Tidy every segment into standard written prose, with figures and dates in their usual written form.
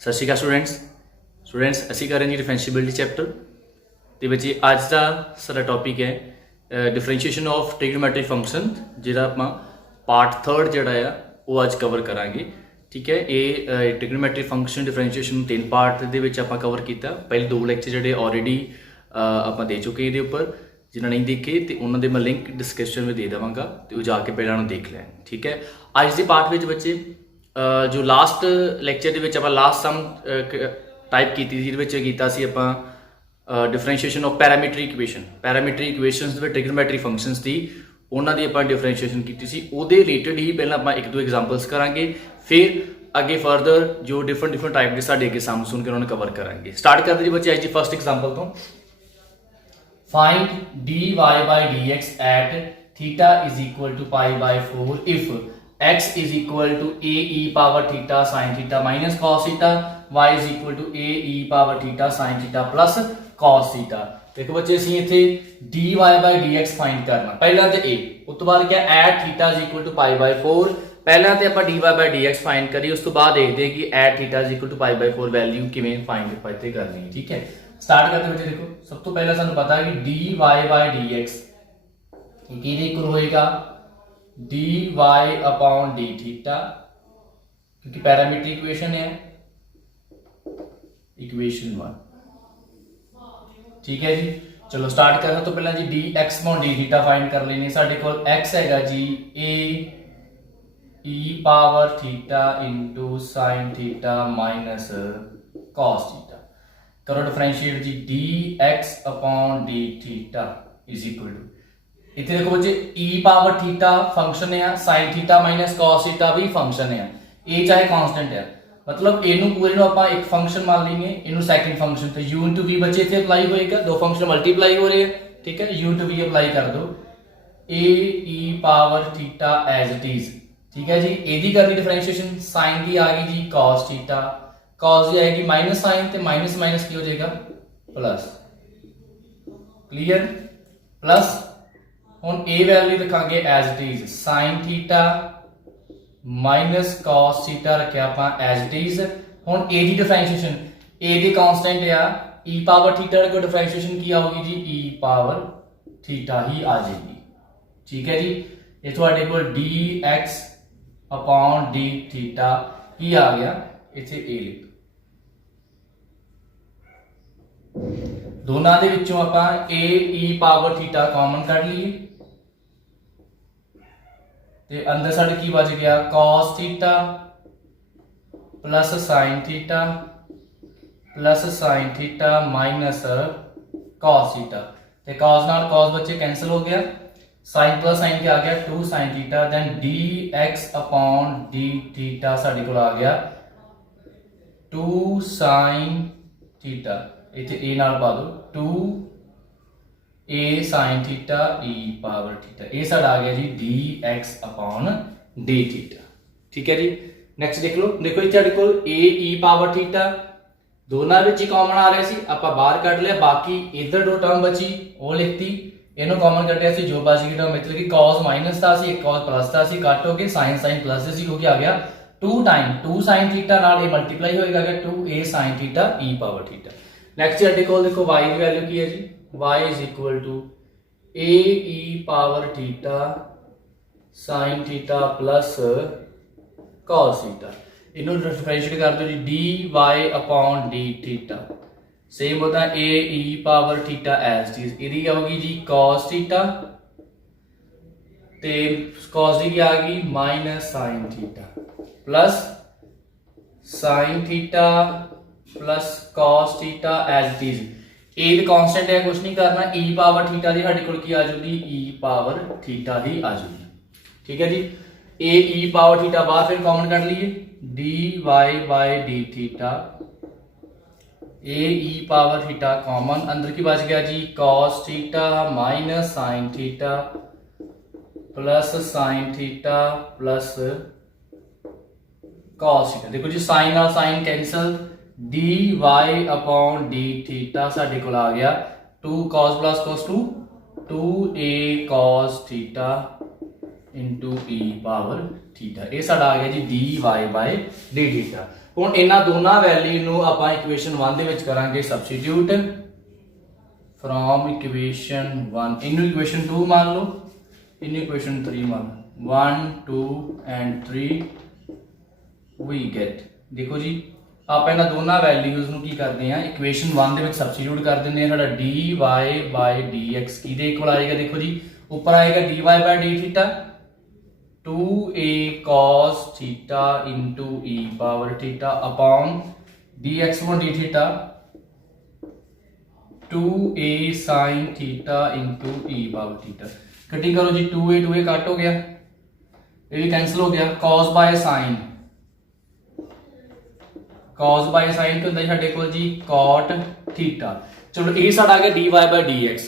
सत श्री अकाल स्टूडेंट्स असी कर रहे हैं जी डिफरेंशिएबिलिटी चैप्टर। तो बच्चे अज का सारा टॉपिक है डिफरेंशिएशन ऑफ ट्रिग्नोमेट्रिक फंक्शन, जिहड़ा आपां पार्ट थर्ड जिहड़ा आ वो अज कवर करांगे। ठीक है, ये ट्रिग्नोमेट्रिक फंक्शन डिफरेंशिएशन 3 पार्ट दे विच आपां कवर किया। पहले 2 लैक्चर जिहड़े ऑलरेडी आपां दे चुके हैं, ये उपर जिन्हें नहीं देखे तो उन्होंने मैं लिंक डिस्क्रिप्शन में दे देवांगा, तो वो जाके पहले उन्होंने देख लें। ठीक है, अज के पार्ट में बच्चे जो लास्ट लैक्चर के आप लास्ट सम टाइप की जिसे आप differentiation of parametric equations trigonometric functions की उन्होंने आप डिफरेंशिएशन की वो रिलेटेड ही पहले आप 1-2 एग्जाम्पल्स करांगे, फिर अगे फर्दर जो डिफरेंट टाइप के साढ़े अगे सम सुन के उन्होंने कवर करांगे। स्टार्ट करते जी बच्चे अज की फर्स्ट एग्जाम्पल तो find dy by dx at theta is equal to pi by 4 if x is equal to a e power theta sin theta minus cos theta, y is equal to a e power theta sin theta plus cos theta। देखो बच्चे असीं इत्थे dy by dx find करना, पहला ते a उस तो बाद क्या at theta is equal to pi by 4। पहला ते आपां dy by dx फाइंड करिए, उस तो बाद देखते हैं कि at theta is equal to pi by 4 value किवें फाइंड इत्थे करनी है। ठीक है, स्टार्ट करते बच्चे। देखो सब तो पहले सानू पता है कि dy by dx किहदे इक्वल होएगा dy अपॉन d थीटा, क्योंकि पैरामीट्रिक इक्वेशन है इक्वेशन 1। ठीक है जी, चलो स्टार्ट करना। तो पहला जी dx upon d theta find कर लेने। साडे कोल x हैगा जी a e power theta into sin theta minus cos theta. करो डिफरेंशिएट जी dx upon d theta is equal to, इतने देखो बच्चे e पावर थीटा फंक्शन है, sin theta minus cos theta भी फंक्शन है, ए चाहे कांस्टेंट है, मतलब इनू पूरे नु ਆਪਾਂ एक फंक्शन मान लेंगे, इनू सेकंड फंक्शन तो u into v बच्चे इथे अप्लाई होएगा, दो फंक्शन मल्टीप्लाई हो रहे हैं। ठीक है, u into v अप्लाई कर दो, a e power theta as it is. ठीक है जी, एदी कर दी डिफरेंशिएशन, sin की आ गई जी cos थीटा, cos की आएगी माइनस साइन, ते माइनस माइनस की हो जाएगा प्लस। क्लियर, प्लस हुन ए वैल्यू रखांगे as it is sin theta minus cos theta रखिया आपां एज इट इज। हुन ए दी डिफरेंशिएशन, ए दी कांस्टेंट है e पावर थीटा को डिफरेंशिएशन की होगी जी e पावर थीटा ही आ जाएगी। ठीक है जी, ये तुहाडे कोल dx अपॉन d थीटा ही आ गया, इथे ए लिख दोनों दे विचों आपां a e power theta common कढ लईए, ते अंदर साडे की बच गया cos theta plus sin theta minus cos theta, ते cos नाल cos बच्चे कैंसिल हो गया, sin प्लस sin क्या आ गया 2 sin theta, then dx upon d theta साडे कोल आ गया 2 sin थीटा, इथे a नाल पा दो 2 a sin theta e power theta, ये साडा आ गया जी dx अपॉन d थीटा। ठीक है जी, नेक्स्ट देख लो। देखो इथे साडे कोल a e पावर थीटा दोनों विच ही कॉमन आ रहा सी, आपां बाहर कढ लिया, बाकी इधर दो टर्म बची वो लिखती, इन्हों कॉमन कटिया सी, जो बच गई टर्म मतलब कि cos माइनस था सी, cos प्लस था सी, कट हो गए sin प्लस सी हो गया, आ गया 2 टाइम 2 sin थीटा नाल ये मल्टीप्लाई होएगा 2a sin theta e power theta. Next साडे कोल देखो y की वैल्यू की है जी, y is equal to a e power theta sin theta plus cos theta. इन्हों डिफरेंशिएट कर दो जी dy upon d theta, same होता है a e power theta as चीज, इहदी क्या होगी जी cos थीटा, ते cos की आ गई minus sin theta plus sin theta plus cos theta as it is. A the constant है, कुछ नहीं करना, e पावर थीटा दी साडे कोल की आ जाऊगी e पावर थीटा ही आ जाऊगी। ठीक है जी, a e पावर थीटा बाहर फिर कॉमन कर लिए, dy by d theta, a e power theta common, अंदर की बच गया जी cos theta minus sin theta plus sin theta plus cos theta. देखो जी sin और sin cancel, dy upon d theta साडे कोल आ गया 2 cos plus cos 2a cos theta into e power theta, ये साडा आ गया जी dy बाय d थीटा। ਹੁਣ ਇਹਨਾਂ ਦੋਨਾਂ ਵੈਲਿਊ ਨੂੰ ਆਪਾਂ ਇਕੁਏਸ਼ਨ 1 ਦੇ ਵਿੱਚ ਕਰਾਂਗੇ ਸਬਸਟੀਟਿਊਟ ਫਰੋਮ ਇਕੁਏਸ਼ਨ 1 ਇਹਨੂੰ ਇਕੁਏਸ਼ਨ 2 ਮੰਨ ਲਓ, ਇਹਨੂੰ ਇਕੁਏਸ਼ਨ 3 ਮੰਨ ਲਓ। 1 2 ਐਂਡ 3 ਵੀ ਗੈਟ, ਦੇਖੋ ਜੀ ਆਪਾਂ ਇਹਨਾਂ ਦੋਨਾਂ ਵੈਲਿਊਜ਼ ਨੂੰ ਕੀ ਕਰਦੇ ਆ ਇਕੁਏਸ਼ਨ 1 ਦੇ ਵਿੱਚ ਸਬਸਟੀਟਿਊਟ ਕਰ ਦਿੰਦੇ ਆ। ਸਾਡਾ dy/dx ਕਿਹਦੇ ਇਕੁਅਲ ਆਏਗਾ, ਦੇਖੋ ਜੀ ਉੱਪਰ ਆਏਗਾ dy/d theta 2a cos theta into e power theta upon dx1 d theta 2a sin theta into e power theta। Cutting करो जी, 2a कट हो गया, ये भी कैंसिल हो गया। cos by sin तो ਹੁੰਦਾ ਸਾਡੇ ਕੋਲ ਜੀ cot theta। ਚਲੋ ਇਹ ਸਾਡਾ ਆ ਗਿਆ dy/dx,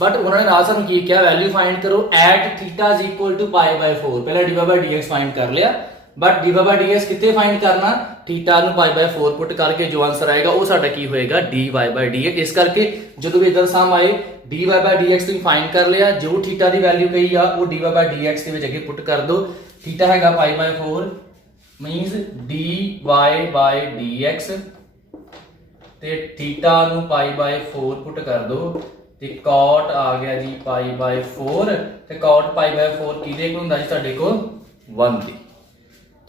बट उन्होंने नाल सानू की क्या वैल्यू फाइंड करो at theta is equal to pi/4। पहले dy/dx फाइंड कर लिया, बट dy/dx कितने फाइंड करना, थीटा ਨੂੰ pi/4 पुट करके जो आंसर आएगा वो साडा की होएगा dy/dx। इस करके जदों भी इधर सम आए dy/dx ਤੁਸੀਂ फाइंड कर लिया, जो थीटा ਦੀ वैल्यू कही आ वो dy/dx ਦੇ ਵਿੱਚ ਅੱਗੇ ਪੁੱਟ ਕਰ ਦੋ। थीटा हैगा pi/4 मींस dy/dx ਤੇ थीटा ਨੂੰ pi/4 ਪੁੱਟ ਕਰ ਦੋ ਤੇ cot ਆ ਗਿਆ ਜੀ pi/4 ਤੇ cot pi/4 ਕਿਹਦੇ ਕੋਲ ਹੁੰਦਾ ਜੀ ਸਾਡੇ ਕੋਲ 1 ਦੀ,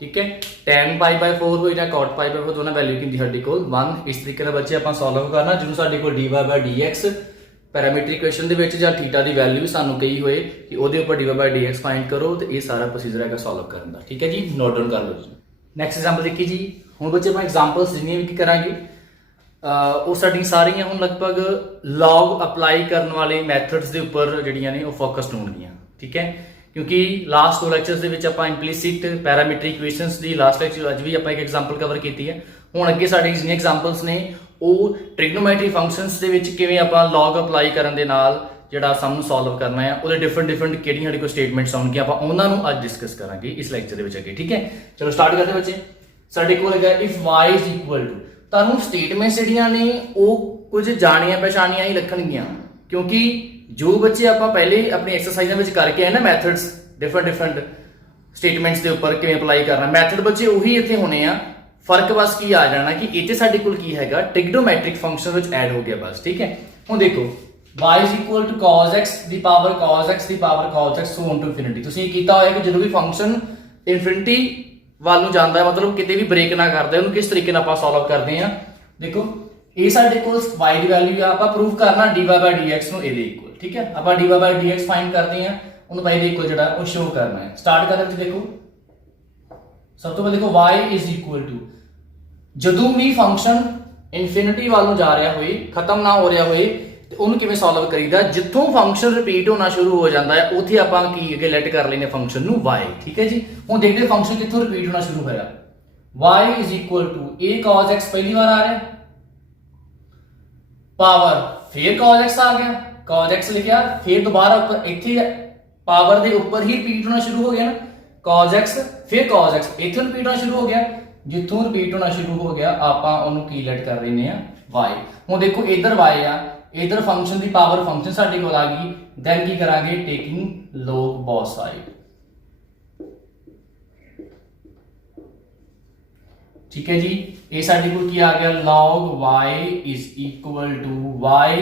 ਠੀਕ ਹੈ। tan pi/4 ਹੋਈ ਜਾਂ cot pi/4 ਦੋਨਾਂ ਵੈਲਿਊ ਕਿੰਦੀ ਸਾਡੇ ਕੋਲ 1। ਇਸ ਤਰੀਕੇ ਨਾਲ ਬੱਚੇ ਆਪਾਂ ਸੋਲਵ ਕਰਨਾ ਜਿਹਨੂੰ ਸਾਡੇ ਕੋਲ dy/dx ਪੈਰਾਮੀਟਰ ਇਕੁਏਸ਼ਨ ਦੇ ਵਿੱਚ ਜਾਂ ਥੀਟਾ ਦੀ ਵੈਲਿਊ ਸਾਨੂੰ ਕਹੀ ਹੋਏ ਕਿ ਉਹਦੇ ਉੱਪਰ dy/dx ਫਾਈਂਡ ਕਰੋ ਤੇ ਇਹ ਸਾਰਾ ਪ੍ਰੋਸੀਜਰ ਹੈਗਾ ਸੋਲਵ ਕਰਨ ਦਾ, ਠੀਕ ਹੈ ਜੀ। ਨੋਟ ਡਾਊਨ ਕਰ ਲਓ ਜੀ। ਨੈਕਸਟ ਐਗਜ਼ਾਮਪਲ ਦੇਖੀ ਜੀ। ਹੁਣ ਬੱਚੇ ਆਪਾਂ ਐਗਜ਼ਾਮਪਲਸ ਜਿੰਨੀਆਂ ਵੀ ਕੀ ਕਰਾਂਗੇ ਉਹ ਸਾਡੀਆਂ ਸਾਰੀਆਂ ਹੁਣ ਲਗਭਗ ਲੌਗ ਅਪਲਾਈ ਕਰਨ ਵਾਲੇ ਮੈਥਡਸ ਦੇ ਉੱਪਰ ਜਿਹੜੀਆਂ ਨੇ ਉਹ ਫੋਕਸਡ ਹੋਣਗੀਆਂ, ਠੀਕ ਹੈ। ਕਿਉਂਕਿ ਲਾਸਟ 2 ਲੈਕਚਰਸ ਦੇ ਵਿੱਚ ਆਪਾਂ ਇੰਪਲੀਸਿਟ ਪੈਰਾਮੀਟਰ ਇਕੁਏਸ਼ਨਸ ਦੀ ਲਾਸਟ ਲੈਕਚਰ ਅੱਜ ਵੀ ਆਪਾਂ ਇੱਕ ਐਗਜ਼ਾਮਪਲ ਕਵਰ ਕੀਤੀ ਹੈ। ਹੁਣ ਅੱਗੇ ਸਾਡੇ ਜਿੰਨੀਆਂ ਐਗਜ਼ਾਮਪਲਸ ਨੇ ਉਹ ਟ੍ਰਿਗਨੋਮੈਟਰੀ ਫੰਕਸ਼ਨਸ ਦੇ ਵਿੱਚ ਕਿਵੇਂ ਆਪਾਂ ਲੌਗ ਅਪਲਾਈ ਕਰਨ ਦੇ ਨਾਲ ਜਿਹੜਾ ਸਮ ਨੂੰ ਸੋਲਵ ਕਰਨਾ ਹੈ, ਉਹਦੇ ਡਿਫਰੈਂਟ ਕਿਹੜੀਆਂ ਸਾਡੇ ਕੋਲ ਸਟੇਟਮੈਂਟਸ ਆਉਣਗੀਆਂ, ਆਪਾਂ ਉਹਨਾਂ ਨੂੰ ਅੱਜ ਡਿਸਕਸ ਕਰਾਂਗੇ ਇਸ ਲੈਕਚਰ ਦੇ ਵਿੱਚ ਅੱਗੇ, ਠੀਕ ਹੈ। ਚਲੋ ਸਟਾਰਟ ਕਰਦੇ ਬੱਚੇ। ਸਾਡੇ ਕੋਲ ਹੈਗਾ if y is equal to, ਤੁਹਾਨੂੰ ਸਟੇਟਮੈਂਟਸ ਜਿਹੜੀਆਂ ਨੇ ਉਹ ਕੁਝ ਜਾਣੀਆਂ ਪਛਾਣੀਆਂ ਹੀ ਰੱਖਣਗੀਆਂ, ਕਿਉਂਕਿ ਜੋ ਬੱਚੇ ਆਪਾਂ ਪਹਿਲੇ ਆਪਣੀ ਐਕਸਰਸਾਈਜ਼ਾਂ ਵਿੱਚ ਕਰਕੇ ਆਏ ਨਾ ਮੈਥਡਸ ਡਿਫਰੈਂਟ ਸਟੇਟਮੈਂਟਸ ਦੇ ਉੱਪਰ ਕਿਵੇਂ ਅਪਲਾਈ ਕਰਨਾ, ਮੈਥਡ ਬੱਚੇ ਉਹੀ ਇੱਥੇ ਹੋਣੇ ਆ। ਫਰਕ ਬਸ ਕੀ ਆ ਜਾਣਾ ਕਿ ਇੱਥੇ ਸਾਡੇ ਕੋਲ ਕੀ ਹੈਗਾ ਟ੍ਰਿਗਨੋਮੈਟ੍ਰਿਕ ਫੰਕਸ਼ਨ ਵਿੱਚ ਐਡ ਹੋ ਗਿਆ ਬਸ, ਠੀਕ ਹੈ। ਹੁਣ ਦੇਖੋ y is equal to cos x the power cos x the power cos x so on to infinity। ਤੁਸੀਂ ਇਹ ਕੀਤਾ ਹੋਇਆ ਕਿ ਜਦੋਂ ਵੀ ਫੰਕਸ਼ਨ ਇਨਫਿਨਿਟੀ ਵੱਲ ਨੂੰ ਜਾਂਦਾ ਹੈ, ਮਤਲਬ ਕਿਤੇ ਵੀ ਬ੍ਰੇਕ ਨਾ ਕਰਦਾ, ਉਹਨੂੰ ਕਿਸ ਤਰੀਕੇ ਨਾਲ ਆਪਾਂ ਸੋਲਵ ਕਰਦੇ ਆ। ਦੇਖੋ ਇਹ ਸਾਡੇ ਕੋਲ y ਦੀ ਵੈਲਿਊ ਆ, ਆਪਾਂ ਪ੍ਰੂਫ ਕਰਨਾ dy/dx ਨੂੰ ਇਹਦੇ ਇਕੁਅਲ, ਠੀਕ ਹੈ। ਆਪਾਂ dy/dx ਫਾਈਂਡ ਕਰਦੇ ਆ, ਉਹਨੂੰ y ਦੇ ਇਕੁਅਲ ਜਿਹੜਾ ਉਹ ਸ਼ੋ ਕਰਨਾ ਹੈ। ਸਟਾਰਟ ਕਰਦੇ ਵਿੱਚ ਦੇਖੋ ਸਭ ਤੋਂ ਪਹਿਲਾਂ ਦੇਖੋ y is equal to, ਜਦੋਂ ਵੀ ਫੰਕਸ਼ਨ ਇਨਫਿਨਿਟੀ ਵੱਲ ਨੂੰ ਜਾ ਰਿਹਾ ਹੋਏ, ਖਤਮ ਨਾ ਹੋ ਰਿਹਾ ਹੋਏ, ਤੇ ਉਹਨੂੰ ਕਿਵੇਂ ਸੋਲਵ ਕਰੀਦਾ, ਜਿੱਥੋਂ ਫੰਕਸ਼ਨ ਰਿਪੀਟ ਹੋਣਾ ਸ਼ੁਰੂ ਹੋ ਜਾਂਦਾ ਹੈ ਉੱਥੇ ਆਪਾਂ ਕੀ ਅੱਗੇ ਲੈਟ ਕਰ ਲੈਨੇ ਫੰਕਸ਼ਨ ਨੂੰ y, ਠੀਕ ਹੈ ਜੀ। ਹੁਣ ਦੇਖਦੇ ਫੰਕਸ਼ਨ ਕਿੱਥੋਂ ਰਿਪੀਟ ਹੋਣਾ ਸ਼ੁਰੂ ਹੋਇਆ। y is equal to a cos x ਪਹਿਲੀ ਵਾਰ ਆ ਰਿਹਾ, ਪਾਵਰ ਫਿਰ cos x ਆ ਗਿਆ, cos x ਲਿਖਿਆ, ਫਿਰ ਦੁਬਾਰਾ ਉੱਪਰ ਇੱਥੇ ਪਾਵਰ ਦੇ ਉੱਪਰ ਹੀ ਰਿਪੀਟ ਹੋਣਾ ਸ਼ੁਰੂ ਹੋ ਗਿਆ ਨਾ, cos x ਫਿਰ cos x ਇੱਥੇ ਰਿਪੀਟ ਹੋਣਾ ਸ਼ੁਰੂ ਹੋ ਗਿਆ। ਜਿੱਥੋਂ ਰਿਪੀਟ ਹੋਣਾ ਸ਼ੁਰੂ ਹੋ ਗਿਆ ਆਪਾਂ ਉਹਨੂੰ ਕੀ ਲੈਟ ਕਰ ਲੈਨੇ ਆ y। ਹੁਣ ਦੇਖੋ ਇਧਰ y ਆ, ਇਧਰ ਫੰਕਸ਼ਨ ਦੀ ਪਾਵਰ ਫੰਕਸ਼ਨ ਸਾਡੇ ਕੋਲ ਆ ਗਈ, ਦੈਨ ਕੀ ਕਰਾਂਗੇ ਟੇਕਿੰਗ log both side, ਠੀਕ ਹੈ ਜੀ। ਇਹ ਸਾਡੇ ਕੋਲ ਕੀ ਆ ਗਿਆ log y is equal to y,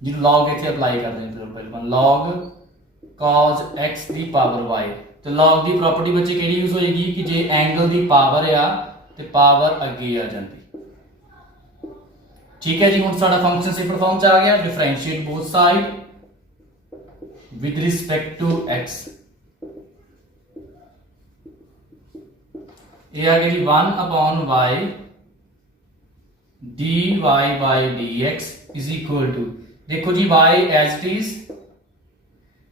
ਜਿਹਨੂੰ log ਇੱਥੇ ਅਪਲਾਈ ਕਰਦੇ ਹਾਂ ਪਹਿਲਾਂ log cos x ਦੀ ਪਾਵਰ y। ਤੇ log ਦੀ ਪ੍ਰੋਪਰਟੀ ਬੱਚੇ ਕਿਹੜੀ ਯੂਜ਼ ਹੋਏਗੀ ਕਿ ਜੇ ਐਂਗਲ ਦੀ ਪਾਵਰ ਆ ਤੇ ਪਾਵਰ ਅੱਗੇ ਆ ਜਾਂਦੀ, ਠੀਕ ਹੈ ਜੀ। ਹੁਣ ਸਾਡਾ ਫੰਕਸ਼ਨ ਸਿੰਪਲ ਫਾਰਮ ਚ ਆ ਗਿਆ, differentiate both side with respect to x। ਇਹ ਆ ਗਿਆ ਜੀ 1/y dy/dx is equal to, ਦੇਖੋ ਜੀ y as it is,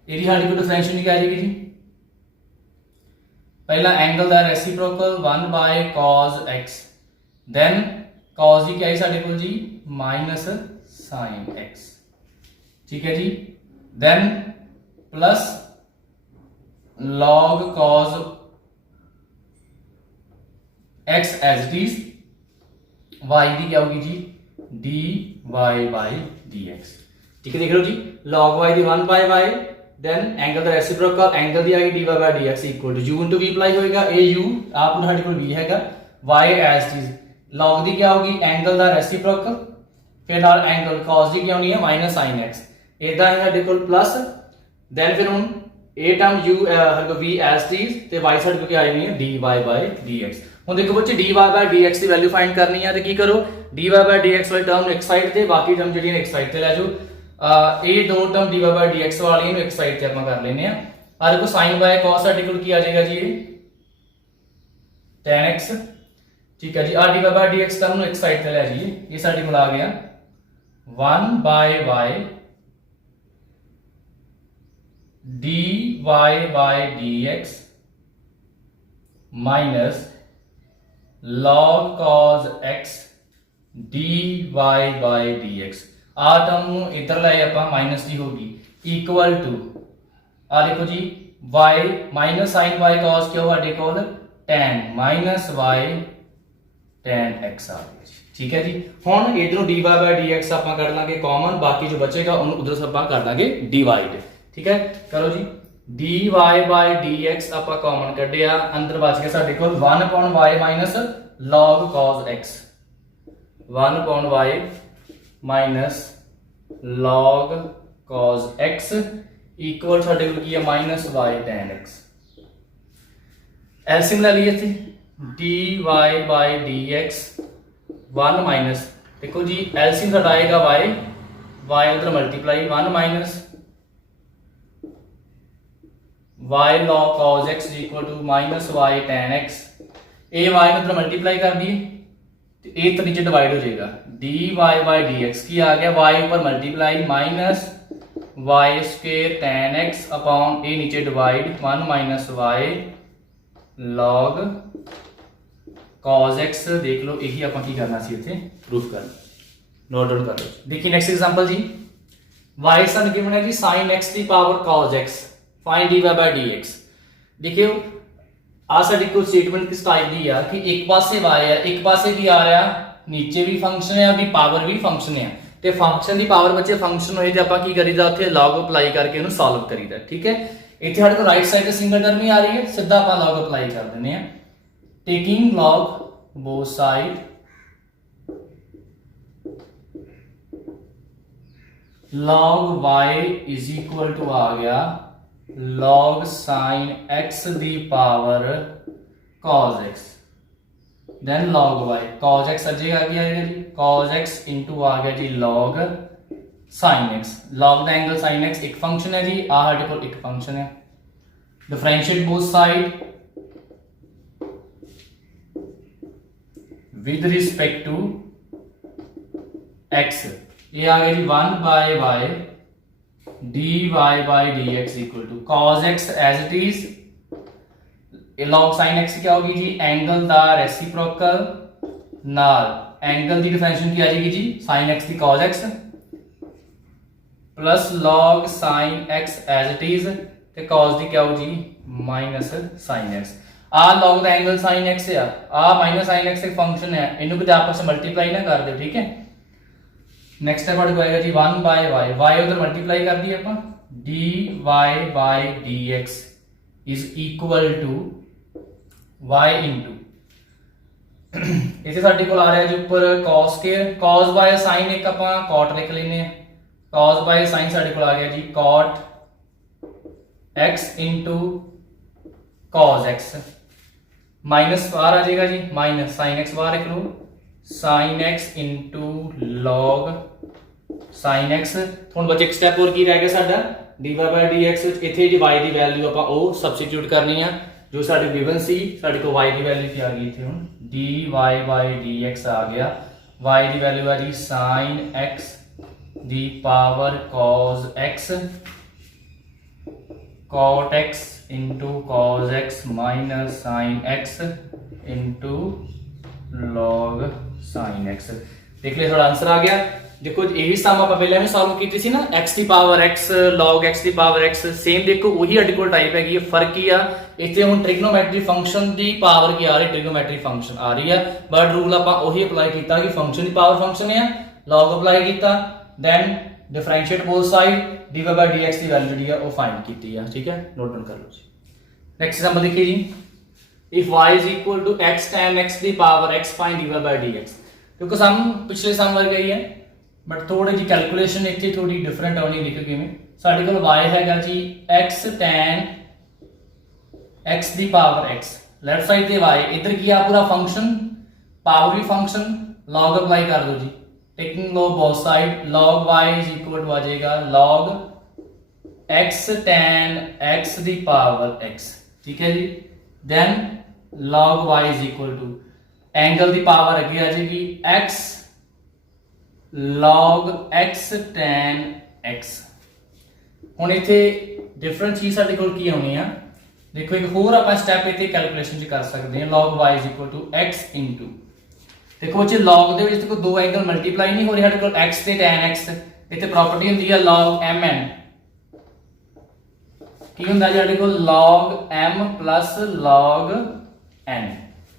ਇਹਦੀ ਸਾਡੀ ਕੋਲ ਡਿਫਰੈਂਸ਼ੀਏਟ ਨਹੀਂ ਆ ਜਾਏਗੀ ਜੀ। पहला एंगल का reciprocal 1/cos x, then cos की क्या है साडे कोल जी माइनस sin x, ठीक है जी। Then plus log cos x as it is, y की क्या होगी जी dy/dx, ठीक है। देख लो जी log y दी 1/y, then एंगल दा रेसिप्रोकल एंगल दी आएगी dy/dx equal to u into v apply होएगा, a u आप साडे कोल v हैगा, y as it is, log की क्या होगी एंगल का रेसिप्रोकल, फिर नाल एंगल कॉस की क्या होनी है माइनस साइन एक्स, इदा है साडे कोल प्लस, दैन फिर हुण ए term u v as it is ते वाई साडे कोल क्या आई हुई है dy बाय dx। हुण देखो बच्चे dy बाय dx की वैल्यू फाइंड करनी है तो की करो dy बाय dx वाली टर्म एक साइड ते बाकी टर्म जिहड़ियां एक साइड ते लै जाओ। ये दो टर्म dy बाय dx वाली एक साइड ते आपां कर लेने आ। आ देखो sin बाय cos साडे कोल की आ जाएगा जी tan x, ठीक है जी। आ dy बाय dx टर्म नु एक साइड ते लै जाइए, ये साडे कोल आ गया 1 bye y dy bye dx minus log cos x dy bye dx। आ टर्म नु इधर ले आपां माइनस की होगी इक्वल टू आ देखो जी y minus sine y cos क्या हुआ साडे कोल tan minus y tan x आ गया जी, ठीक है जी। हुण इधरों dy बाय dx आपां कर लांगे कॉमन, बाकी जो बचेगा उन्हें उधर से आपां कर लांगे डिवाइड, ठीक है। करो जी dy बाय dx आपां कॉमन कढिया, अंदर बच गया साडे कोल 1/y minus log cos x, 1/y minus log cos x equal साडे कोल की है minus y tan x। LCM ले लिए थे dy बाय dx 1 माइनस देखो जी एलसीएम साडा आएगा y उधर multiply 1 minus y log cos x equal to minus y tan x। ए y उधर मल्टीप्लाई कर दिए तो ए तो नीचे डिवाइड हो जाएगा dy बाय dx की आ गया y ऊपर multiply minus y square tan x upon ए नीचे divide 1 minus y log cos x। देख लो यही आपां की करना सी इत्थे प्रूफ करना, नोट डाउन कर लो। देखिए नेक्स्ट एग्जांपल जी y सन गिवन है जी sin x दी power cos x, find dy bye dx। देखियो आ साडी कोई स्टेटमेंट किस टाइप दी है कि एक पासे y है एक पासे की आ रहा नीचे भी फंक्शन है अभी पावर भी फंक्शन है, ते फंक्शन दी पावर बच्चे फंक्शन होए ते आपां की करीदा उत्थे log अप्लाई करके इहनू सॉल्व करीदा, ठीक है। इत्थे साडे कोल राइट साइड ते सिंगल टर्म ही आ रही है, सीधा आपां log अप्लाई कर दिंदे आ, taking log both side log y is equal to आ गया log sin x दी power cos x, then log y cos x अजेगा क्या आएगा जी cos x इंटू आ गया जी log sin x। log the angle sin x एक फंक्शन है जी, आ साडे कोल एक फंक्शन है। Differentiate both side with respect to x, ये आ गया जी 1 bye y dy bye dx equal to cos x as it is, log sin x क्या होगी जी एंगल दा रेसिप्रोकल नाल एंगल दी डिफरेंशिएशन की आ जाएगी जी sin x दी cos x plus log sin x as it is ते cos दी क्या हो जी माइनस sin x। आ log दा एंगल sin x है, आ माइनस sin x एक फंक्शन है, इनको किते आपस में मल्टीप्लाई ना कर दो, ठीक है। नेक्स्ट स्टेप हमारे को आएगा जी 1 बाय y उधर मल्टीप्लाई कर दिए अपन dy bye dx is equal to y into इसे साडे कोल आ रहा है जी ऊपर cos स्क्वायर, cos बाय sin एक आपां cot लिख लेने हैं, cos बाय sin साडे कोल आ गया जी cot x into cos x minus बाहर आ जाएगा जी माइनस sin x बाहर लिख लो sin x into log sin x। हुण बच्चे एक स्टेप और की रह गया साडा dy बाय dx विच इथे जी y दी वैल्यू आपां ओ सबस्टिट्यूट करनी है जो साडे गिवन सी, साडे को y दी वैल्यू क्या आ गई इथे हुण dy बाय dx आ गया, y दी वैल्यू आ जी sin x दी power cos x cot x into cos x minus sin x into log sin x। देख लिया थोड़ा आंसर आ गया। देखो यही सम आप पहले भी सॉल्व की थी ना x की पावर x log x की पावर x, सेम देखो वही आर्टिकल टाइप है, फर्क ही आ इतने हुण ट्रिग्नोमेट्री फंक्शन की पावर की आ रही ट्रिग्नोमेट्री फंक्शन आ रही है, बट रूल आपां वही अप्लाई किया कि फंक्शन की पावर फंक्शन है log अप्लाई किया, then differentiate both side dy bye dx की वैल्यू जी है वो फाइंड की है, ठीक है। नोट डाउन कर लो जी। नेक्स्ट एग्जांपल देखिए जी if y is equal to x tan x दी power x find dy by dx। क्योंकि सम पिछले सम वर्गा ही है बट थोड़ी जी कैलकुलेशन इतनी थोड़ी डिफरेंट आनी देखो किवें साडे कोल y हैगा जी x tan x दी पावर x लेफ्ट साइड ते y इधर की आ पूरा फंक्शन पावर भी फंक्शन log अप्लाई कर दो जी taking log both side log y is equal to आ जाएगा log x tan x दी पावर x ठीक है जी then log y is equal to angle दी पावर अगे आ जाएगी x log x tan x। हुण इत्थे डिफरेंट चीज साडे कोल की आउणी आ देखो एक होर आपां स्टैप इत्थे कैलकुलेशन च कर सकते हैं log y is equal to x into देखो जे log दे विच देखो दो एंगल मल्टीप्लाई नहीं हो रहे साडे कोल x ते tan x इत्थे प्रॉपर्टी हुंदी है log mn की हुंदा साडे कोल log m plus log n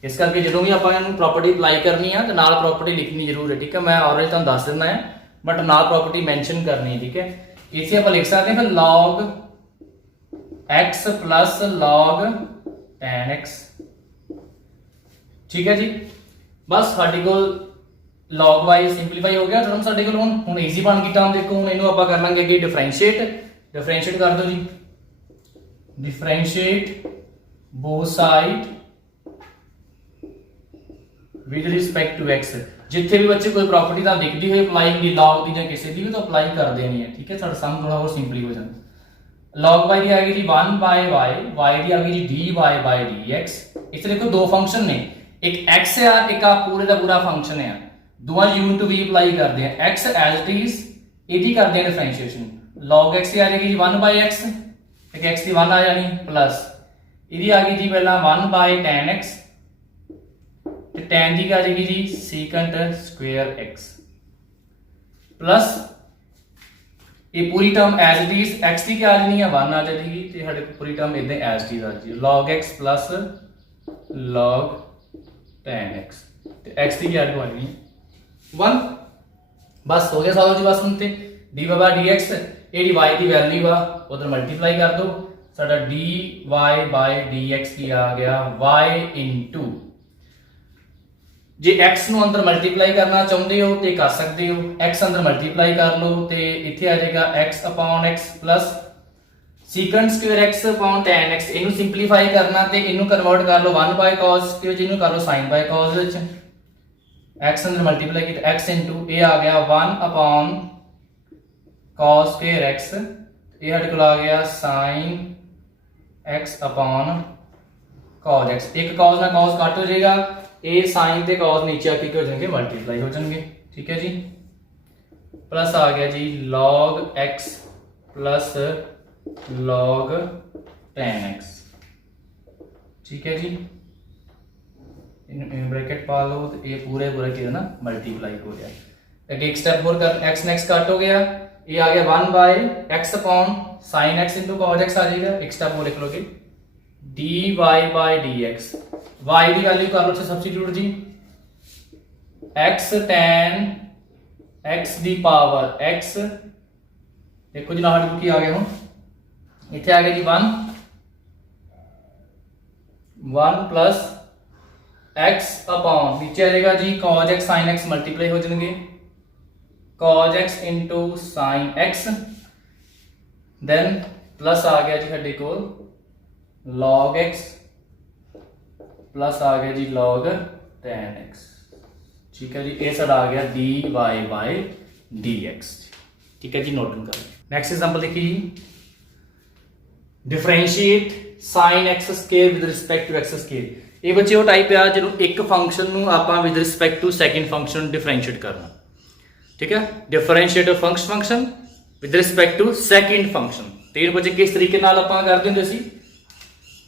इस करके जो भी आप प्रॉपर्टी अप्लाई करनी है तो नाल प्रॉपर्टी लिखनी जरूर है ठीक है मैं ऑलरेडी तुहानू दस दिंदा है बट नाल प्रॉपर्टी मेंशन करनी है ठीक है इसे आप लिख सकते हैं फिर log x plus log tan x ठीक है जी बस साडे कोल log y सिंपलीफाई हो गया टर्म साडे कोल हुण ईजी बन गई टर्म देखो हुण इहनू आपां कर लांगे अगे डिफरेंशिएट कर दो जी differentiate both side with respect to x जिथे भी बच्चे कोई प्रॉपर्टी दा दिखदी होए अप्लाई दी log दी या किसी दी भी तो अप्लाई कर देनी है ठीक है साडा सम थोड़ा और सिंपली हो जाता log y दी आ गई जी 1 by y y दी आ गई जी dy by dx इस देखो दो फंक्शन ने एक x है एक आ पूरे दा पूरा फंक्शन है दोवां u into v अप्लाई करदे हैं x as it is इदी करदे हैं डिफरेंशिएशन log x आ जाएगी जी 1 by x एक x दी 1 आ जानी प्लस इदी आ गई जी पहला 1 by tan x tan की आ जाएगी जी secant square x प्लस ये पूरी term as it is x की क्या आ जानी है 1 आ जाएगी ते हमारे पूरी टर्म इदां एज इट इज आ जाएगी log x plus log tan x ते x की क्या आ जानी 1 बस हो गया सवाल जी बस सुनते dy by dx ये y की वैल्यू आ उधर मल्टीप्लाई कर दो साडा dy by dx की आ गया y into जे x ਨੂੰ ਅੰਦਰ ਮਲਟੀਪਲਾਈ ਕਰਨਾ ਚਾਹੁੰਦੇ ਹੋ ਤੇ ਕਰ ਸਕਦੇ ਹੋ x ਅੰਦਰ ਮਲਟੀਪਲਾਈ ਕਰ ਲਓ ਤੇ ਇੱਥੇ ਆ ਜਾਏਗਾ x x secant square x tan x ਇਹਨੂੰ ਸਿੰਪਲੀਫਾਈ ਕਰਨਾ ਤੇ ਇਹਨੂੰ ਕਨਵਰਟ ਕਰ ਲਓ 1 by cos ਤੇ ਜਿਹਨੂੰ ਕਰ ਲਓ sin by cos ਵਿੱਚ x ਅੰਦਰ ਮਲਟੀਪਲਾਈ ਕੀਤਾ x ਇਹ ਆ ਗਿਆ 1 cos square x ਇਹ ਸਾਡੇ ਕੋਲ ਆ ਗਿਆ sin x cos x एक cos ਨਾਲ cos ਕੱਟ ਹੋ ਜਾਏਗਾ ए साइन ते cos नीचे आके हो जाएंगे मल्टीप्लाई हो जाएंगे ठीक है जी प्लस आ गया जी log x plus log tan x ठीक है जी इन ब्रैकेट पा लो तो ये पूरे क्या ना मल्टीप्लाई हो गया अगे एक स्टेप और कर x नेक्स्ट कट हो गया ये आ गया 1 by x upon sin x into cos x आ जाएगा एक स्टेप और लिख लोगे dy by dx y की वैल्यू कर लो सब्स्टिट्यूट जी x tan x दी पावर x देखो जी नाल की आ गया हुन इथे आ गया जी 1 प्लस x अपॉन नीचे आ जाएगा जी cos x sin x multiply हो जाएंगे cos x into sin x then plus आ गया जी साडे कोल log x प्लस आ गया जी log tan x ठीक है जी ये साडा आ गया dy by dx ठीक है जी नोट डाउन कर नेक्स्ट एग्जांपल देखिए जी differentiate sin x square with respect to x square ये बच्चे वो टाइप है जिन्हों एक फंक्शन नू आपां with respect to second function differentiate करना ठीक है differentiate function with respect to second function तो ये बच्चे किस तरीके नाल आपां करदे हुंदे सी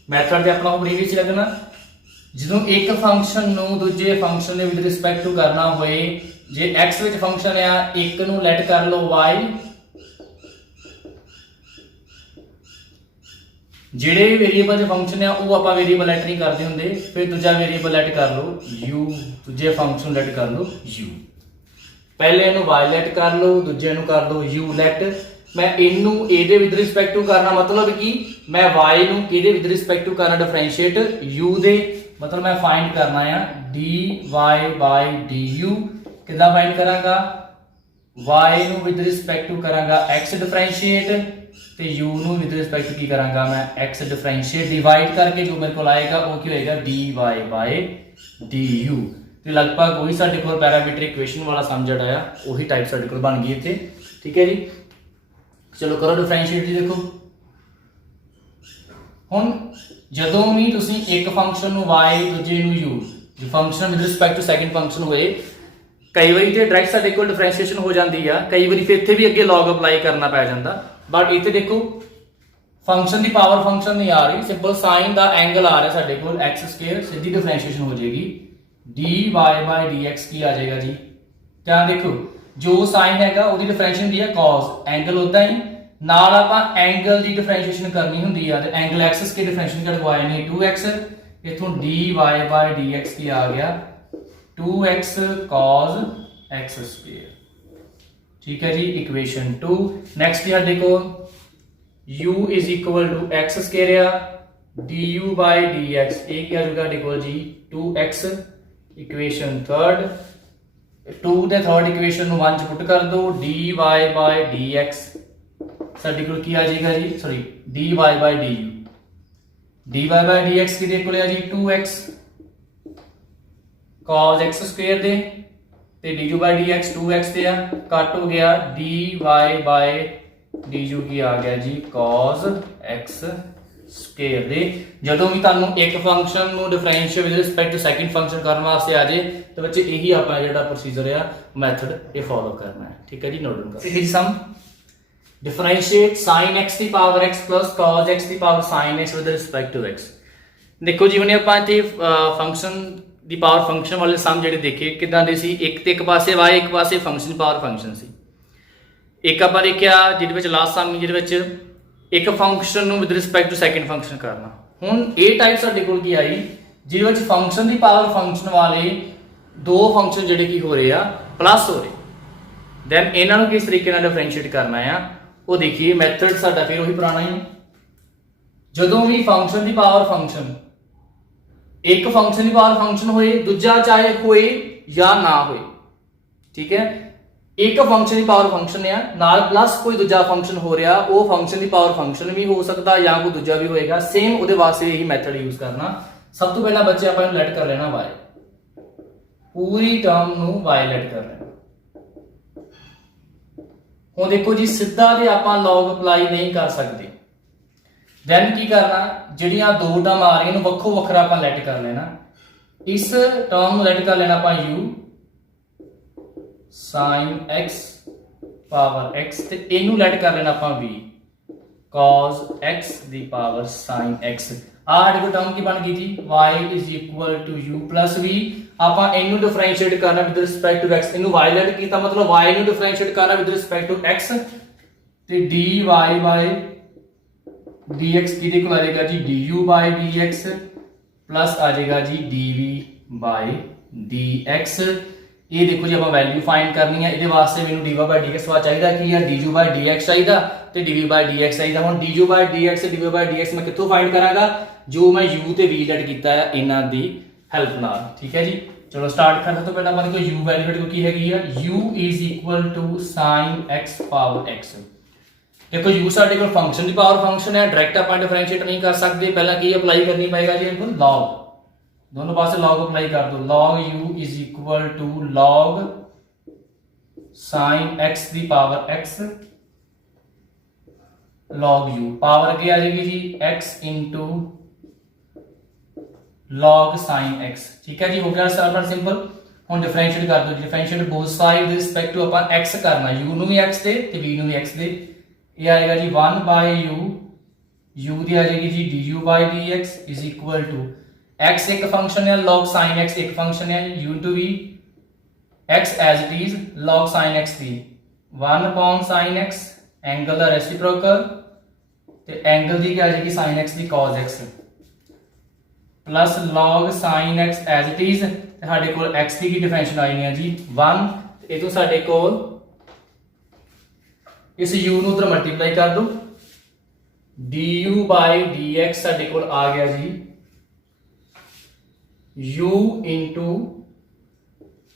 मैथड ते अपना प्रीवियस लगना ਜਦੋਂ ਇੱਕ ਫੰਕਸ਼ਨ ਨੂੰ ਦੂਜੇ ਫੰਕਸ਼ਨ ਦੇ ਵਿਦ ਰਿਸਪੈਕਟ ਟੂ ਕਰਨਾ ਹੋਏ ਜੇ x ਵਿੱਚ ਫੰਕਸ਼ਨ ਆ ਇੱਕ ਨੂੰ ਲੈਟ ਕਰ ਲਓ y ਜਿਹੜੇ ਵੇਰੀਏਬਲ ਦੇ ਫੰਕਸ਼ਨ ਆ ਉਹ ਆਪਾਂ ਵੇਰੀਏਬਲ ਲੈਟ ਨਹੀਂ ਕਰਦੇ ਹੁੰਦੇ ਫਿਰ ਦੂਜਾ ਵੇਰੀਏਬਲ ਲੈਟ ਕਰ ਲਓ u ਦੂਜੇ ਫੰਕਸ਼ਨ ਲੈਟ ਕਰ ਲਓ u ਪਹਿਲੇ ਇਹਨੂੰ y ਲੈਟ ਕਰ ਲਓ ਦੂਜੇ ਨੂੰ ਕਰ ਲਓ u ਲੈਟ मैं इनू ए विद रिस्पेक्ट टू करना मतलब कि मैं y नू किहदे विद रिस्पेक्ट टू करना डिफरेंशिएट u दे मतलब मैं फाइंड करना है dy by du किदा फाइंड करांगा y ਨੂੰ ਵਿਦ ਰਿਸਪੈਕਟ ਟੂ ਕਰਾਂਗਾ x ਡਿਫਰੈਂਸ਼ੀਏਟ ਤੇ u ਨੂੰ ਵਿਦ ਰਿਸਪੈਕਟ ਕੀ ਕਰਾਂਗਾ मैं x ਡਿਫਰੈਂਸ਼ੀਏਟ डिवाइड करके जो मेरे को आएगा वो ਕੀ ਹੋਏਗਾ dy by du ਤੇ ਲਗਭਗ ਉਹੀ ਸਾਡੇ ਕੋਲ ਪੈਰਾਮੀਟਰ ਇਕੁਏਸ਼ਨ ਵਾਲਾ ਸਮ ਜਿਹੜਾ ਆ ਉਹੀ ਟਾਈਪ ਸਾਡੇ ਕੋਲ ਬਣ ਗਈ ਇੱਥੇ ਠੀਕ ਹੈ ਜੀ ਚਲੋ ਕਰੋ ਡਿਫਰੈਂਸ਼ੀਏਟ ਜੀ ਦੇਖੋ ਹੁਣ ਜਦੋਂ ਵੀ ਤੁਸੀਂ ਇੱਕ ਫੰਕਸ਼ਨ ਨੂੰ y ਦੂਜੇ ਨੂੰ u ਜੋ function with respect to second function ਹੋਏ ਕਈ ਵਾਰੀ ਤੇ ਡਾਇਰੈਕਟ ਸਾਡੇ ਕੋਲ ਡਿਫਰੈਂਸ਼ੀਏਸ਼ਨ ਹੋ ਜਾਂਦੀ ਆ ਕਈ ਵਾਰੀ ਫਿਰ ਇੱਥੇ ਵੀ ਅੱਗੇ log ਅਪਲਾਈ ਕਰਨਾ ਪੈ ਜਾਂਦਾ ਬਟ ਇੱਥੇ ਦੇਖੋ ਫੰਕਸ਼ਨ ਦੀ ਪਾਵਰ ਫੰਕਸ਼ਨ ਨਹੀਂ ਆ ਰਹੀ ਸਿੰਪਲ ਸਾਈਨ ਦਾ ਐਂਗਲ ਆ ਰਿਹਾ ਸਾਡੇ ਕੋਲ x² ਸਿੱਧੀ ਡਿਫਰੈਂਸ਼ੀਏਸ਼ਨ ਹੋ ਜਾਏਗੀ dy by dx ਕੀ ਆ ਜਾਏਗਾ ਜੀ ਧਿਆਨ ਦੇਖੋ ਜੋ ਸਾਈਨ ਹੈਗਾ ਉਹਦੀ ਡਿਫਰੈਂਸ਼ੀਏਸ਼ਨ ਦੀ ਹੈ cos ਐਂਗਲ ਉਦਾਂ ਹੀ ਨਾਲ ਆਪਾਂ ਐਂਗਲ ਦੀ ਡਿਫਰੈਂਸ਼ੀਏਸ਼ਨ ਕਰਨੀ ਹੁੰਦੀ ਆ ਤੇ ਐਂਗਲ x² ਡਿਫਰੈਂਸ਼ੀਏਸ਼ਨ ਕਰਵਾਇਆ ਨੇ 2x ਇਥੋਂ dy by dx ਕੀ ਆ ਗਿਆ 2x cos x²। ठीक है जी इक्वेशन 2 नेक्स्ट यार देखो u is equal to x² du by dx ये क्या होगा देखो जी 2x इक्वेशन थर्ड 2 ਤੇ थर्ड इक्वेशन ਨੂੰ 1 ਚ ਪੁੱਟ ਕਰ ਦੋ dy by dx ਸਾਡੇ ਕੋਲ ਕੀ ਆ ਜਾਏਗਾ ਜੀ sorry dy by du dy by dx ਕਿਹਦੇ ਕੋਲ ਆ ਜੀ 2x cos x² ਦੇ ਤੇ du by dx 2x ਤੇ ਆ ਕੱਟ ਹੋ ਗਿਆ dy by du ਕੀ ਆ ਗਿਆ ਜੀ cos x² ਦੇ ਜਦੋਂ ਵੀ ਤੁਹਾਨੂੰ ਇੱਕ ਫੰਕਸ਼ਨ ਨੂੰ differentiate with respect to second function ਕਰਨ ਵਾਸਤੇ ਆ ਜੇ ਤਾਂ ਬੱਚੇ ਇਹੀ ਆਪਾਂ ਜਿਹੜਾ ਪ੍ਰੋਸੀਜਰ ਆ ਮੈਥਡ ਇਹ ਫੋਲੋ ਕਰਨਾ ਹੈ ਠੀਕ ਹੈ ਜੀ ਨੋਟ ਡਾਊਨ ਕਰੋ ਇਹ ਸਮ differentiate sin x the power x cos x the power sin x with respect to x ਦੇਖੋ ਜੀ ਉਹਨੇ ਆਪਾਂ ਇੱਥੇ ਫੰਕਸ਼ਨ ਦੀ ਪਾਵਰ ਫੰਕਸ਼ਨ ਵਾਲੇ ਸਮ ਜਿਹੜੇ ਦੇਖੇ ਕਿਦਾਂ ਦੇ ਸੀ ਇੱਕ ਤੇ ਇੱਕ ਪਾਸੇ y ਇੱਕ ਪਾਸੇ ਫੰਕਸ਼ਨ ਦੀ ਪਾਵਰ ਫੰਕਸ਼ਨ ਸੀ ਇੱਕ ਆਪਾਂ ਦੇਖਿਆ ਜਿਹਦੇ ਵਿੱਚ ਲਾਸਟ ਸਮ ਜਿਹਦੇ ਵਿੱਚ ਇੱਕ ਫੰਕਸ਼ਨ ਨੂੰ with respect to second function ਕਰਨਾ ਹੁਣ ਇਹ ਟਾਈਪ ਸਾਡੇ ਕੋਲ ਕੀ ਆਈ ਜਿਹਦੇ ਵਿੱਚ ਫੰਕਸ਼ਨ ਦੀ ਪਾਵਰ ਫੰਕਸ਼ਨ ਵਾਲੇ ਦੋ ਫੰਕਸ਼ਨ ਜਿਹੜੇ ਕੀ ਹੋ ਰਹੇ ਆ ਪਲੱਸ ਹੋ ਰਹੇ ਦੈਨ ਇਹਨਾਂ ਨੂੰ ਕਿਸ ਤਰੀਕੇ ਨਾਲ ਡਿਫਰੈਂਸ਼ੀਏਟ ਕਰਨਾ ਆ ਉਹ ਦੇਖੀਏ ਮੈਥਡ ਸਾਡਾ ਫਿਰ ਉਹੀ ਪੁਰਾਣਾ ਹੀ ਜਦੋਂ ਵੀ ਫੰਕਸ਼ਨ ਦੀ ਪਾਵਰ ਫੰਕਸ਼ਨ ਇੱਕ ਫੰਕਸ਼ਨ ਦੀ ਪਾਵਰ ਫੰਕਸ਼ਨ ਹੋਏ ਦੂਜਾ ਚਾਹੇ ਹੋਏ ਜਾਂ ਨਾ ਹੋਏ ਠੀਕ ਹੈ ਇੱਕ ਫੰਕਸ਼ਨ ਦੀ ਪਾਵਰ ਫੰਕਸ਼ਨ ਆ ਨਾਲ ਪਲੱਸ ਕੋਈ ਦੂਜਾ ਫੰਕਸ਼ਨ ਹੋ ਰਿਹਾ ਉਹ ਫੰਕਸ਼ਨ ਦੀ ਪਾਵਰ ਫੰਕਸ਼ਨ ਵੀ ਹੋ ਸਕਦਾ ਜਾਂ ਕੋਈ ਦੂਜਾ ਵੀ ਹੋਏਗਾ ਸੇਮ ਉਹਦੇ ਵਾਸਤੇ ਇਹੀ ਮੈਥਡ ਯੂਜ਼ ਕਰਨਾ ਸਭ ਤੋਂ ਪਹਿਲਾਂ ਬੱਚੇ ਆਪਾਂ ਨੂੰ ਲੈਟ ਕਰ ਲੈਣਾ y ਪੂਰੀ ਟਰਮ ਨੂੰ y ਲੈਟ ਕਰ ਲੈਣਾ ਹੁਣ ਦੇਖੋ ਜੀ ਸਿੱਧਾ ਤੇ ਆਪਾਂ log ਅਪਲਾਈ ਨਹੀਂ ਕਰ ਸਕਦੇ ਦੈਨ ਕੀ ਕਰਨਾ ਜਿਹੜੀਆਂ ਦੋ ਟਰਮ ਆ ਰਹੀਆਂ ਨੂੰ ਵੱਖੋ ਵੱਖਰਾ ਆਪਾਂ ਲੈਟ ਕਰ ਲੈਣਾ ਇਸ ਟਰਮ ਨੂੰ ਲੈਟ ਕਰ ਲੈਣਾ ਆਪਾਂ u sin x power x ਤੇ ਇਹਨੂੰ ਲੈਟ ਕਰ ਲੈਣਾ ਆਪਾਂ v cos x ਦੀ ਪਾਵਰ sin x ਆਹ ਦੇਖੋ ਟਰਮ ਕੀ ਬਣ ਗਈ ਜੀ y u v ਆਪਾਂ ਇਹਨੂੰ ਡਿਫਰੈਂਸ਼ੀਏਟ ਕਰਨਾ ਵਿਦ ਰਿਸਪੈਕਟ ਟੂ x ਇਹਨੂੰ y ਲੈਟ ਕੀਤਾ ਮਤਲਬ y ਨੂੰ ਡਿਫਰੈਂਸ਼ੀਏਟ ਕਰਨਾ ਵਿਦ ਰਿਸਪੈਕਟ ਟੂ x ਤੇ dy by dx ਕਿਹਦੇ ਕੋਲ ਆ ਜਾਏਗਾ ਜੀ du by dx ਪਲੱਸ ਆ ਜਾਏਗਾ ਜੀ dv by dx ਇਹ ਦੇਖੋ ਜੀ ਆਪਾਂ ਵੈਲਿਊ ਫਾਈਂਡ ਕਰਨੀ ਹੈ ਇਹਦੇ ਵਾਸਤੇ ਮੈਨੂੰ dy by dx ਵਾ ਚਾਹੀਦਾ ਕੀ ਹੈ du by dx ਚਾਹੀਦਾ ਤੇ dv by dx ਚਾਹੀਦਾ ਹੁਣ du by dx ਤੇ dv by dx ਮੈਂ ਕਿੱਥੋਂ ਫਾਈਂਡ ਕਰਾਂਗਾ ਜੋ ਮੈਂ u ਤੇ v ਲੈਟ ਕੀਤਾ ਹੈ ਇਹਨਾਂ ਦੀ ਹੈਲਪ ਨਾਲ ਠੀਕ ਹੈ ਜੀ ਚਲੋ ਸਟਾਰਟ ਕਰਨ ਤੋਂ ਪਹਿਲਾਂ ਆਪਾਂ ਦੇਖੋ u ਵੈਲਿਊ ਸਾਡੇ ਕੋਲ ਕੀ ਹੈਗੀ ਆ u sin x power x देखो u ਸਾਡੇ ਕੋਲ ਫੰਕਸ਼ਨ ਦੀ ਪਾਵਰ ਫੰਕਸ਼ਨ ਹੈ ਡਾਇਰੈਕਟ ਆਪਾਂ ਡਿਫਰੈਂਸ਼ੀਏਟ ਨਹੀਂ ਕਰ ਸਕਦੇ ਪਹਿਲਾਂ ਕੀ ਅਪਲਾਈ ਕਰਨੀ ਪਏਗਾ ਜੀ ਇਹਨੂੰ log दोनों पासे log अप्लाई कर दो log u is equal to log sin x दी power x log u power क्या आ जाएगी जी x into log sin x ठीक है जी हो गया सर सिंपल ਹੁਣ डिफरेंशिएट कर दो differentiate both side with respect to अपन x करना u ਨੂੰ ਵੀ x ਦੇ ਤੇ v ਨੂੰ ਵੀ x ਦੇ ਇਹ ਆਏਗਾ ਜੀ 1 by u ਦੀ ਆ ਜਾਏਗੀ ਜੀ du by dx is equal to x एक फंक्शन है log sin x एक फंक्शन है u into v x as it is log sin x भी 1 upon sin x एंगल ਦਾ रेसिप्रोकल ਤੇ एंगल ਦੀ ਕੀ ਆ ਜਾਏਗੀ sin x the cos x plus log sin x as it is ਤੇ ਸਾਡੇ ਕੋਲ x ਦੀ ਕੀ ਡਿਫਰੈਂਸ਼ੀਏਸ਼ਨ ਆਈ ਹੈ ਜੀ 1 ਇਹ ਤੋਂ ਸਾਡੇ ਕੋਲ ਇਸ u ਨੂੰ ਉਧਰ ਮਲਟੀਪਲਾਈ ਕਰ ਦੋ du by dx ਸਾਡੇ ਕੋਲ ਆ ਗਿਆ ਜੀ u इंटू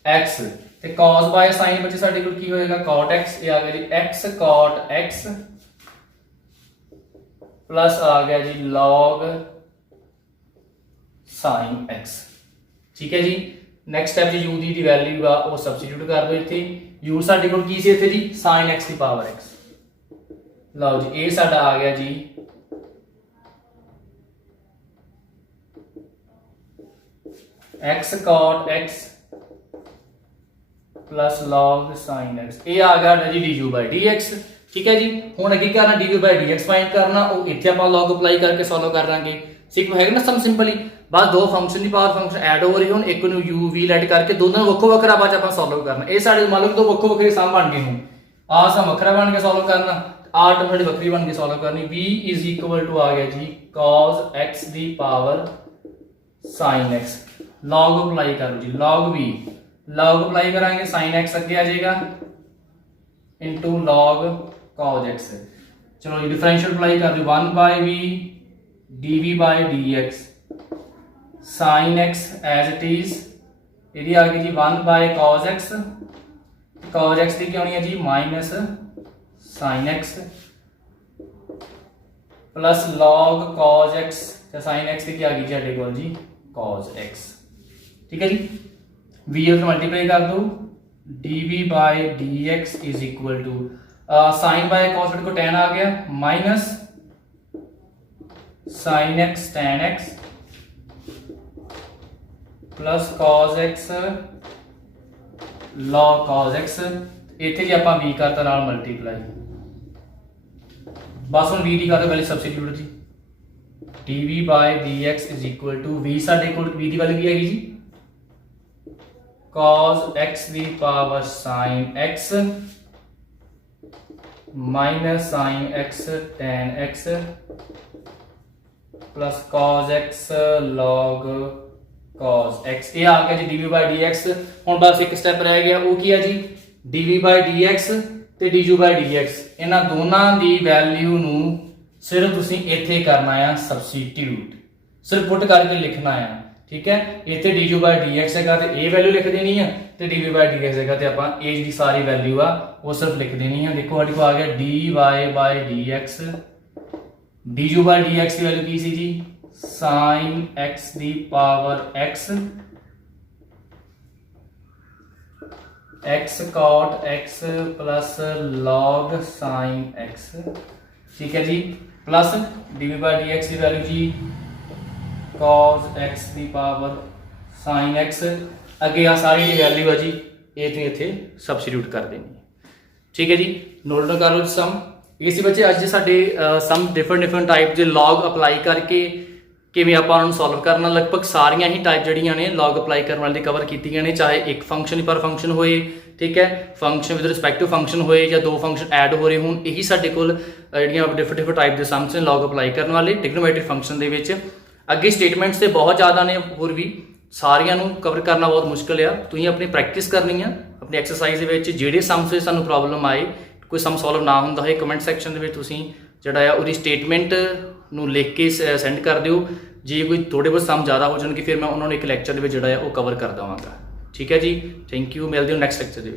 x ते cos बाय sin बच्चे साडे कोल की होएगा cot x, ये आ गया जी x cot x प्लस आ गया जी log sin x। ठीक है जी। नैक्सट स्टैप जी u की वैल्यू आ वो सबस्टिट्यूट कर दो इत्थे। u साडे कोल की सी इत्थे जी sin x की पावर x। लो जी ये साडा आ गया जी x cot x plus log sin x, ये आ गया जी du by dx। ठीक है जी। हुण अगे करना du by dx फाइंड करना, वो इत्थे आपां log अप्लाई करके सॉल्व कर लांगे। सिक है ना सम सिंपली, बस दो फंक्शन की पावर फंक्शन ऐड हो रही, हुण एक नूं u v लैट करके दोनों वक्खो वक्खरा बाद आपां सॉल्व करना। ये साडे मान लो दो वक्खो वक्खरे सम बन गए, हुण आ सम वक्खरा बन के सॉल्व करना, आ टर्म साडी वक्खरी बन के सॉल्व करनी। v इज इक्वल टू आ गया जी cos x दी power sin x। log apply करो जी log v, log अप्लाई करांगे sin x अगे आ जाएगा इनटू log cos x। चलो जी डिफरेंशियल अप्लाई कर दो 1 by v dv by dx sin x as it is, ये आ गई जी 1 by cos x, cos x की क्या होनी है जी minus sin x plus log cos x sin x की क्या आ गई जी हमारे को जी cos x। ठीक है जी। v से मल्टीप्लाई कर दो dv by dx is equal to sine by cos को tan आ गया minus sin x tan x plus cos x log cos x, इत्थे जी आपां v करता नाल मल्टीप्लाई, बस हुण v दी कर दो वैल्यू सबस्टिट्यूट जी dv by dx is equal to v साडे कोल v दी वैल्यू की हैगी जी cos x दी power sin x minus sin x tan x plus cos x log cos x। ये आ गया जी dv by dx। हुण बस एक स्टेप रह गया, वो की है जी dv by dx ते du by dx, इन्हां दोनां दी वैल्यू नूं सिर्फ तुसीं इत्थे करना है सबस्टिट्यूट, सिर्फ पुट करके लिखना है। ठीक है। इत्थे du by dx हैगा ते ए वैल्यू लिख देनी है, ते dv by dx हैगा ते आपां ए जी सारी वैल्यू आ वो सिर्फ लिख देनी है। देखो साडे को आ गया dy by dx, du by dx की वैल्यू की सी जी sin x दी power x, x cot x plus log sin x। ठीक है जी। प्लस dv by dx की वैल्यू जी cos x दी पावर sin x, अगे आ सारी वैल्यू है जी ये तुसीं इत्थे सबस्टिट्यूट कर देनी है। ठीक है जी। नोट डाउन कर लो सम। ये सी बच्चे अज साडे सम डिफरेंट टाइप के लॉग अप्लाई करके किवें आपां उन्हां नूं सॉल्व करना। लगभग सारियां ही टाइप जड़ियां ने लॉग अप्लाई करने वाली कवर कीतियां ने, चाहे एक फंक्शन पर फंक्शन होए, ठीक है, function with respect to function होए, या दो फंक्शन ऐड हो रहे होण, यही साडे कोल जिहड़ियां डिफरेंट टाइप के सम्स ने लॉग अप्लाई करने वाले ट्रिग्नोमेट्रिक फंक्शन दे विच। अगे स्टेटमेंट्स तो बहुत ज़्यादा ने, होर भी सारियां नूं कवर करना बहुत मुश्किल है। तुसीं अपनी प्रैक्टिस करनी है अपनी एक्सरसाइज दे विच। जिहड़े सम्स विच सानूं प्रॉब्लम आए, कोई सम सॉल्व ना हुंदा होए, कमेंट सैक्शन दे विच तुसीं जिहड़ा आ उहदी स्टेटमेंट नूं लिख के सेंड कर दिओ। जे कोई थोड़े बहुत सम ज़्यादा हो जाएंगे फिर मैं उन्होंने एक लैक्चर जिहड़ा है वो कवर कर देवांगा। ठीक है जी। Thank you. मिलते हो नैक्सट लैक्चर।